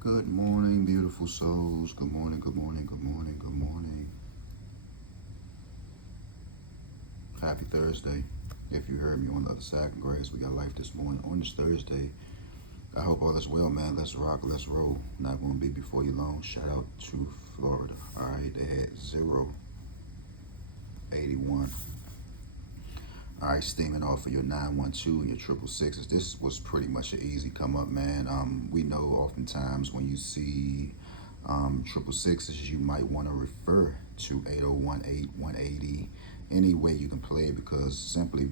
Good morning, beautiful souls. Good morning, good morning, good morning, good morning. Happy Thursday. If you heard me on the other side, congrats. We got life this morning on this Thursday. I hope all is well, man. Let's rock, let's roll. Not going to be before you long. Shout out to Florida. All right, they had 081. All right, steaming off of your 912 and your triple sixes. This was pretty much an easy come up, man. We know oftentimes when you see triple sixes, you might want to refer to 8018, 180, any way you can play it because simply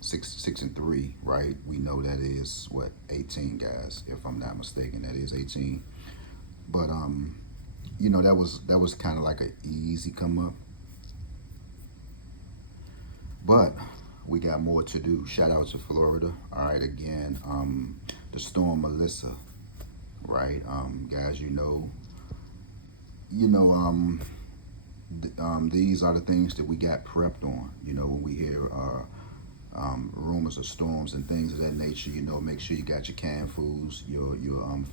six and three, right? We know that is what 18 guys, if I'm not mistaken, that is 18. But that was kind of like an easy come up, but we got more to do. Shout out to Florida. All right, again, the storm Melissa, right? Guys, these are the things that we got prepped on. When we hear rumors of storms and things of that nature, make sure you got your canned foods, your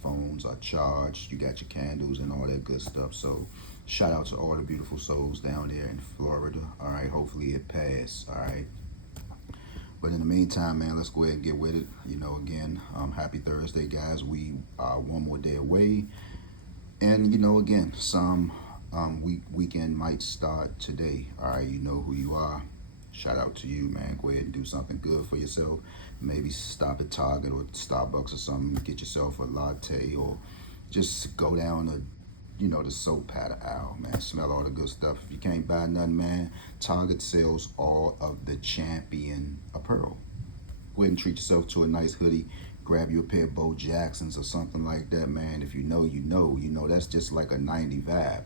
phones are charged, you got your candles and all that good stuff. So, shout out to all the beautiful souls down there in Florida. All right, hopefully it passed. All right. But in the meantime, man, let's go ahead and get with it. Again, happy Thursday, guys. We are one more day away. And, again, some weekend might start today. All right, you know who you are. Shout out to you, man. Go ahead and do something good for yourself. Maybe stop at Target or Starbucks or something. Get yourself a latte or just go down the soap powder aisle, man. Smell all the good stuff. If you can't buy nothing, man, Target sells all of the champion apparel. Go ahead and treat yourself to a nice hoodie. Grab you a pair of Bo Jacksons or something like that, man. If you know, you know. That's just like a 90 vibe.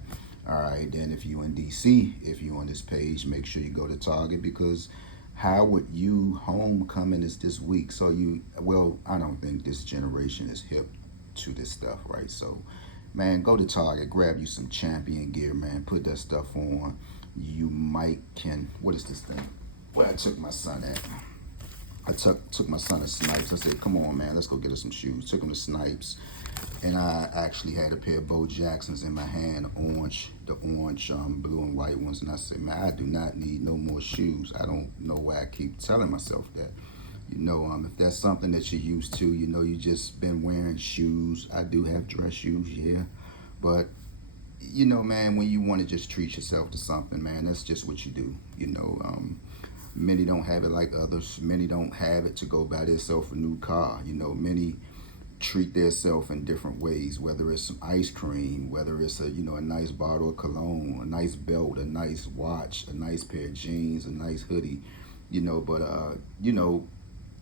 All right, then if you in DC, if you on this page, make sure you go to Target because Howard U homecoming is this week. So I don't think this generation is hip to this stuff, right? So, man, go to Target, grab you some champion gear, man. Put that stuff on. You might what is this thing? Where I took my son at? I took my son to Snipes. I said, come on, man, let's go get us some shoes. Took him to Snipes. And I actually had a pair of Bo Jacksons in my hand, the orange, blue and white ones. And I said, man, I do not need no more shoes. I don't know why I keep telling myself that. If that's something that you're used to, you just been wearing shoes. I do have dress shoes, yeah. But, man, when you want to just treat yourself to something, man, that's just what you do. Many don't have it like others. Many don't have it to go buy themselves a new car. Many treat themselves in different ways, whether it's some ice cream, whether it's a nice bottle of cologne, a nice belt, a nice watch, a nice pair of jeans, a nice hoodie, but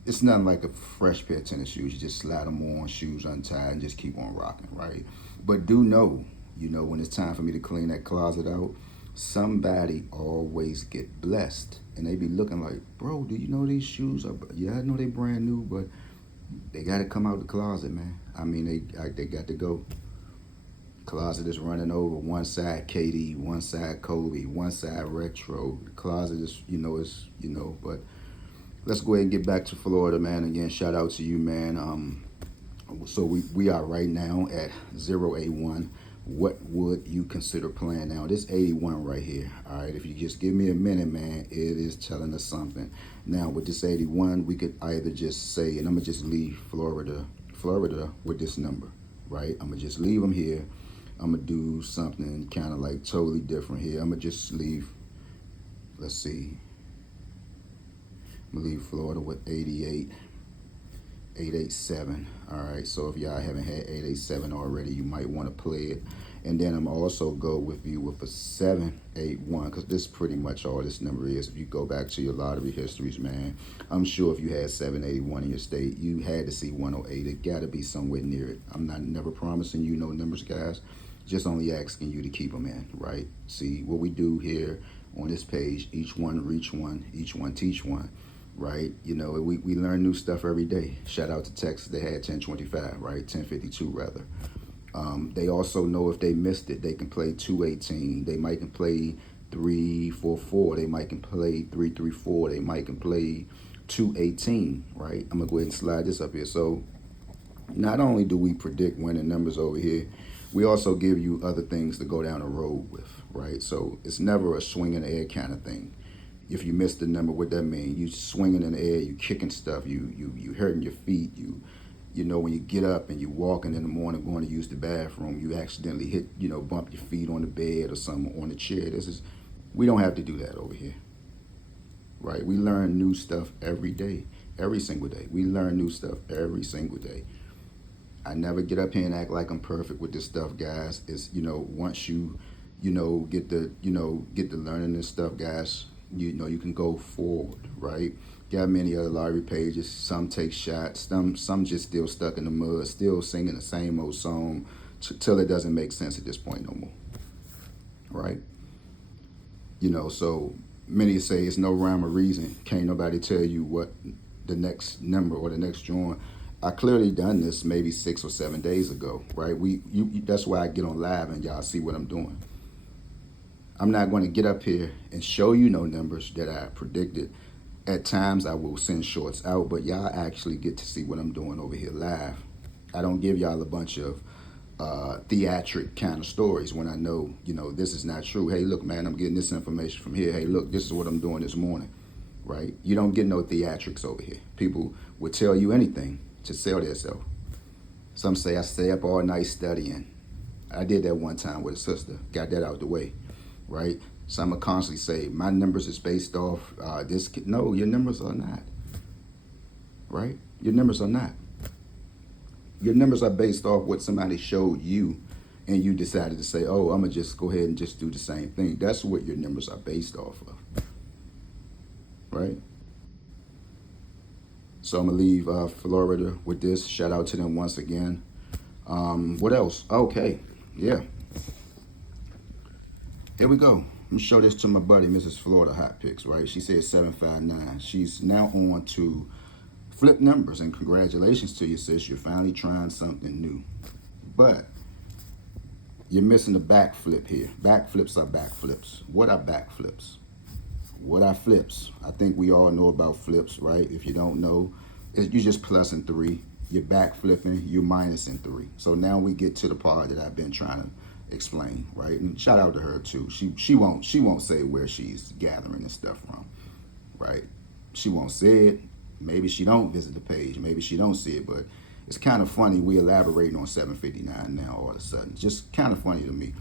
it's nothing like a fresh pair of tennis shoes. You just slide them on, shoes untied, and just keep on rocking, right? But do know, when it's time for me to clean that closet out, somebody always get blessed, and they be looking like, bro, do you know these shoes are? Yeah, I know they brand new, but they got to come out the closet, man. I mean, they got to go. Closet is running over. One side KD, one side Kobe, one side retro. The closet is. But let's go ahead and get back to Florida, man. Again, shout out to you, man. So we are right now at 081. What would you consider playing now? This 81 right here. All right, if you just give me a minute, man, it is telling us something. Now with this 81, we could either just say, and I'm gonna just leave Florida with this number, right? I'm gonna just leave them here. I'm gonna do something kind of like totally different here. I'm gonna just leave. Let's see. I'm gonna leave Florida with 88. 887. All right, so if y'all haven't had 887 already, you might want to play it. And then I'm also go with you with a 781 because this is pretty much all this number is. If you go back to your lottery histories, man, I'm sure if you had 781 in your state, you had to see 108. It got to be somewhere near it. I'm not never promising you no numbers, guys. Just only asking you to keep them in, right? See what we do here on this page. Each one reach one, each one teach one. Right, we learn new stuff every day. Shout out to Texas, they had 1025, right, 1052 rather. They also know if they missed it, they can play 218. They might can play 344. They might can play 334. They might can play 218. Right. I'm gonna go ahead and slide this up here. So Not only do we predict winning numbers over here, we also give you other things to go down the road with, right? So it's never a swing in the air kind of thing. If you miss the number, what that mean? You swinging in the air, you kicking stuff, you hurting your feet, you know, when you get up and you walking in the morning going to use the bathroom, you accidentally hit, you know, bump your feet on the bed or something on the chair. We don't have to do that over here, right? We learn new stuff every day, every single day. We learn new stuff every single day. I never get up here and act like I'm perfect with this stuff, guys. It's, you know, once you know, get the learning this stuff, guys, you know, you can go forward, right? Got many other lottery pages. Some take shots. Some just still stuck in the mud, still singing the same old song till it doesn't make sense at this point no more, right? You know, so many say it's no rhyme or reason. Can't nobody tell you what the next number or the next drawing. I clearly done this maybe 6 or 7 days ago, right? That's why I get on live and y'all see what I'm doing. I'm not going to get up here and show you no numbers that I predicted. At times I will send shorts out, but y'all actually get to see what I'm doing over here live. I don't give y'all a bunch of theatric kind of stories when I know, you know, this is not true. Hey, look, man, I'm getting this information from here. Hey, look, this is what I'm doing this morning, right? You don't get no theatrics over here. People will tell you anything to sell themselves. Some say I stay up all night studying. I did that one time with a sister. Got that out the way, right? Some will constantly say my numbers is based off this. No, your numbers are not, right? Your numbers are not. Your numbers are based off what somebody showed you and you decided to say, oh, I'm going to just go ahead and just do the same thing. That's what your numbers are based off of, right? So I'm going to leave Florida with this. Shout out to them once again. What else? Okay, yeah. Here we go. I'm going to show this to my buddy, Mrs. Florida Hot Picks, right? She said 759. She's now on to flip numbers, and congratulations to you, sis. You're finally trying something new. But you're missing the backflip here. Backflips are backflips. What are backflips? What are flips? I think we all know about flips, right? If you don't know, you're just plus in 3. You're backflipping, you're minus in 3. So now we get to the part that I've been trying to explain, right? And shout out to her too. She won't say where she's gathering this stuff from, right? She won't say it. Maybe she don't visit the page. Maybe she don't see it, but it's kind of funny we elaborating on 759 now all of a sudden. Just kind of funny to me.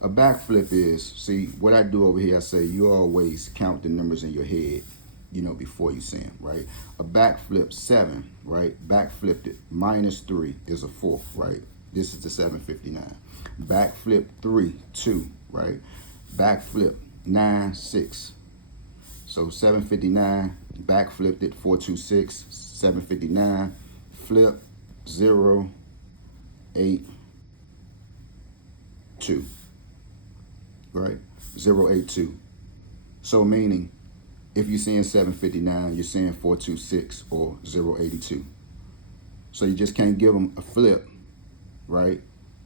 A backflip is, see, what I do over here, I say you always count the numbers in your head, you know, before you see them, right? A backflip 7, right? Backflipped it. Minus 3 is a 4, right? This is the 759. Backflip 3, 2, right? Backflip 9, 6. So 759, backflipped it, 426, 759, flip 0, 8, 2, right? 0, 8, 2. So meaning, if you're seeing 759, you're seeing 426 or 082. So you just can't give them a flip, right?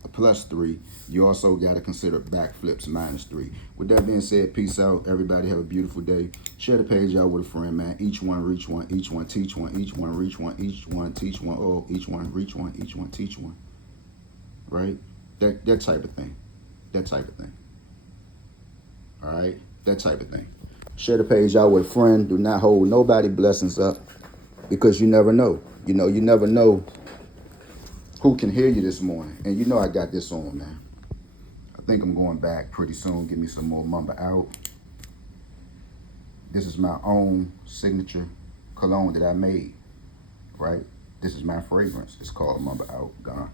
A plus 3. You also got to consider backflips minus 3. With that being said, peace out. Everybody have a beautiful day. Share the page out with a friend, man. Each one reach one. Each one teach one. Each one reach one. Each one teach one. Oh, each one reach one. Each one teach one. Right? That type of thing. That type of thing. All right? That type of thing. Share the page out with a friend. Do not hold nobody blessings up because you never know. You know, you never know who can hear you this morning. And you know I got this on, man. I think I'm going back pretty soon. Give me some more Mamba Out. This is my own signature cologne that I made, right? This is my fragrance. It's called Mamba Out. Gone.